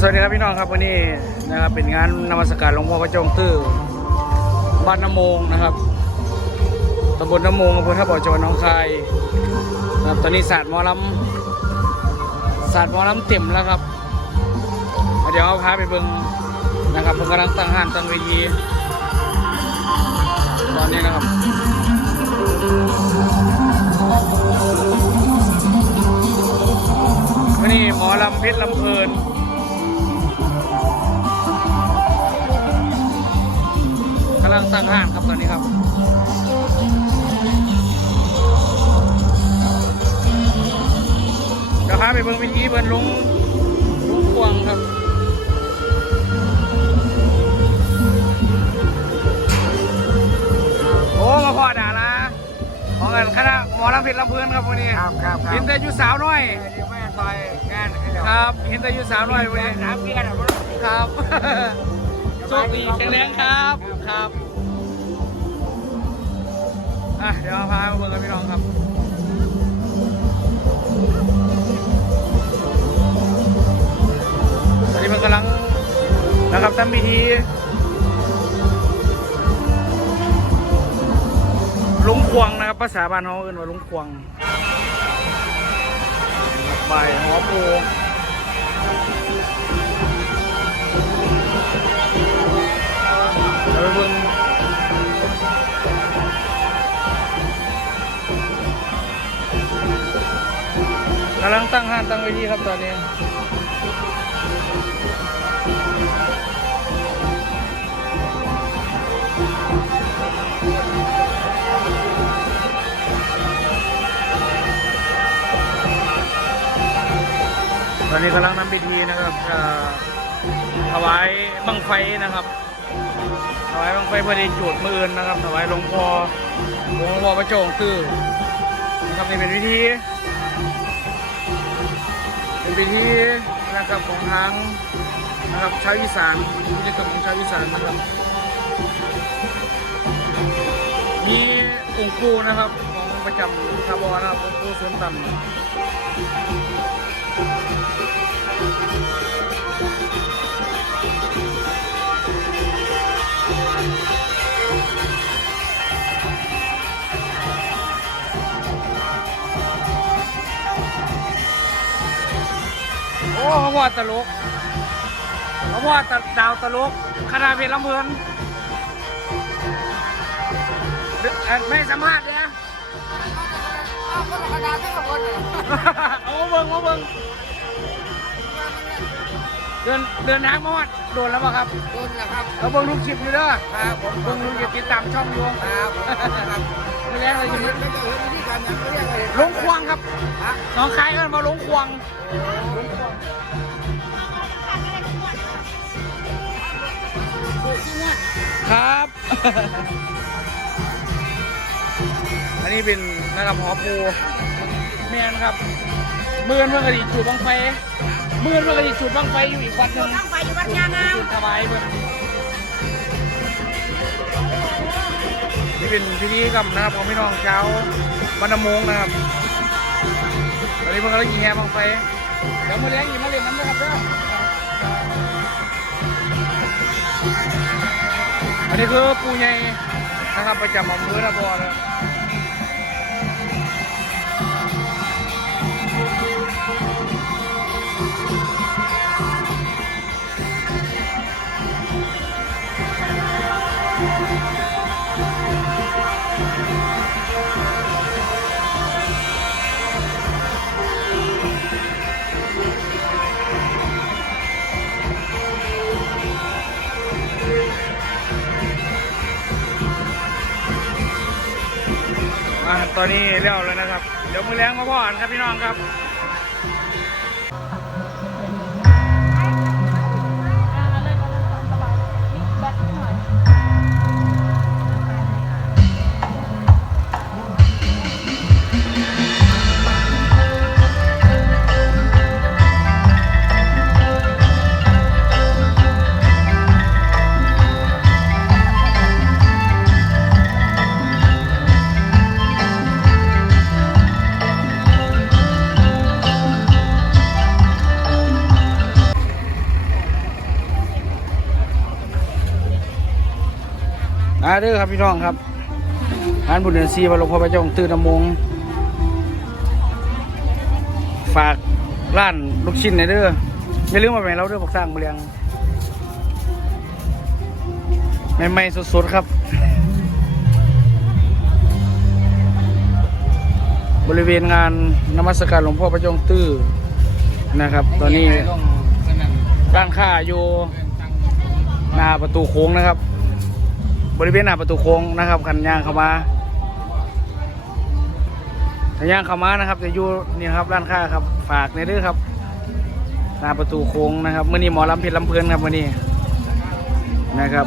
สวัสดีครับพี่น้องครับวันนี้นะครับเป็นงานนมัสการหลวงพ่อพระจงตื้อบ้านน้ำโมงนะครับตำบลน้ำโมงอำเภอท่าบ่อจังหวัดหนองคายนะครับตอนนี้ศาสตร์มอลำศาสตร์มอลำเต็มแล้วครับ เดี๋ยวเอาพาไปเบิ่งนะครับเพิ่งกำลังตั้งห้านตั้งเวทีตอนนี้นะครับวันนี้หมอลำเพชรลำเพลินำลังตั้งห้างครับตอนนี้ครับเดี๋ยวพาไปเบิ่งวิธีเบิ่นลุงลุงควงครับโอ้มาพอดาละของกันคณะหมอลำเพชรลำเพลินครับวันนี้ครับครับครับเห็นแต่อยู่สาวน้อยเดี๋ยวแม่ซอยงานให้เราครับเห็นแต่อยู่สาวน้อยวันนี้น้ำเพี้ยนอะครับ โชคดีแข็งแรงครับครับ อะเดี๋ยวพามาเบิ่งกันพี่น้องครับตอนนี้มันกำลังนะครับทำพิธีลุงควงนะครับภาษาบ้านเขาเอิ้นว่าลุงควงใบหอปูเราไปเบิ่งำลังตั้งห้านตั้งเวทีครับตอนนี้ตอนนี้กำลังนำพิธีนะครับถวายบังไฟนะครับถวายบังไฟพอด้จูดมืออื่นนะครับถวายหลวงพ่อหลวงพ่อพระโจงตื้อนะครับนี่เป็นพิธี ตหีนะครับของทางนะครับชาวอีสานกิจกรรมของชาวอีสานนะครับมีองค์ครูนะครับของประจำทบนะครับองค์ครูสวนต่ำ โอ้เขาว่าตลกเขาว่าตดาวตลกคณะเพลงลำเพลินเดี๋ยวเอ่อไม่สัมภาษณ์เนี่ยเอาก็กระดาษไม่กับคนเลยเอามาเบิ่งมาเบิ่งเดินเดินทางมาวัดโดนแล้วป่ะครับโดนนะครับเราเบิ่งลูกคลิปอยู่เด้อครับผมเบิ่งลูกคลิปติดตามช่องอยู่ครับ ผมครับไม่แรงเลยไม่อยู่เห็นไม่เห็นวิธีการยังไม่เรียกอะไรลงควงครับฮะน้องคายเอิ้นมาลงควงครับ อันนี้เป็นนะครับหอปูแมนครับเมื่อนเมื่อกระดิจุดบังไฟเมื่อนเมื่อกระดิจุดบังไฟอยู่อีกวันหนึ่งต้องไปอยู่วัดยางามจุดถวายเพื่อ นี่เป็นพิธีกรรมนะครับของพี่น้องชาวบรรณมงนะครับตอนนี้เพิ่งกำลังยิงแง่บังไฟเดี๋ยวมาเลี้ยงอีกมาเลี้ยงน้ำนะครับเด้ออันนี้คือปูใหญ่นะครับประจำอำเภอระบอนะ ตอนนี้เรียวแล้วนะครับ เดี๋ยวมือแรงมาพ่อกันครับพี่น้องครับ มาเด้อครับพี่น้องครับงานบุญเดือนซีพระหลวงพ่อพระเจ้าตื่นน้ำมง ฝากร้านลูกชิ้นในอยเด้ออย่าลืมมาแบ่งเราเด้อบอกสร้างเรียงใหม่ๆสดๆครับ บริเวณงานนมัสการหลวงพ่อพระเจ้าตื้อนะครับ ตอนนี้ร้านค้าอยู่หน้าประตูโค้งนะครับ บริเวณหน้าประตูโค้งนะครับขันยางเข้ามาคันยางเข้ามานะครับ จะอยู่นี่ครับร้านค้าครับ ฝากในเรื่องครับ หน้าประตูโค้งนะครับเมื่อนี้หมอลำเพชรลำเพลินครับมื่อนี้นะครับ